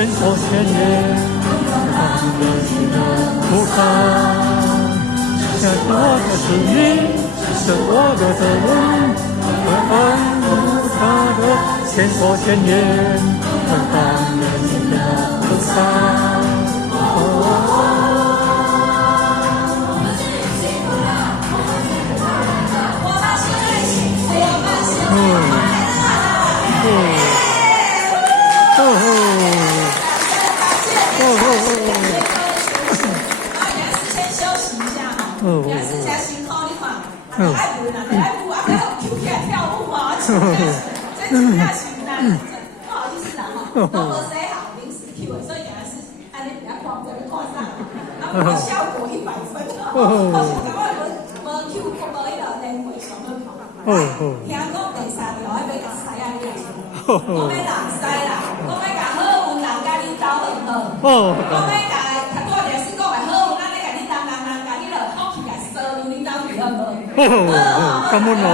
千手千眼，菩萨，这是我的使命，是我的责任，爱菩萨的千手千眼，当人的菩萨。也是真辛苦，你看，爱舞啦，爱舞啊，还要跳起来跳舞啊，这真正是难，不好意思啦哈，都无洗好，临时 Q 的，所以原来是安尼比较看过，你看上，然后效果100分，我是感觉无 Q 无迄个年会上好看，听讲第3条要甲西啊你来，我要人西啦，我要甲好运人甲你走很好，我要甲我历史讲的好运，咱咧甲你人甲你落福气甲收入你走去好无？感恩哦。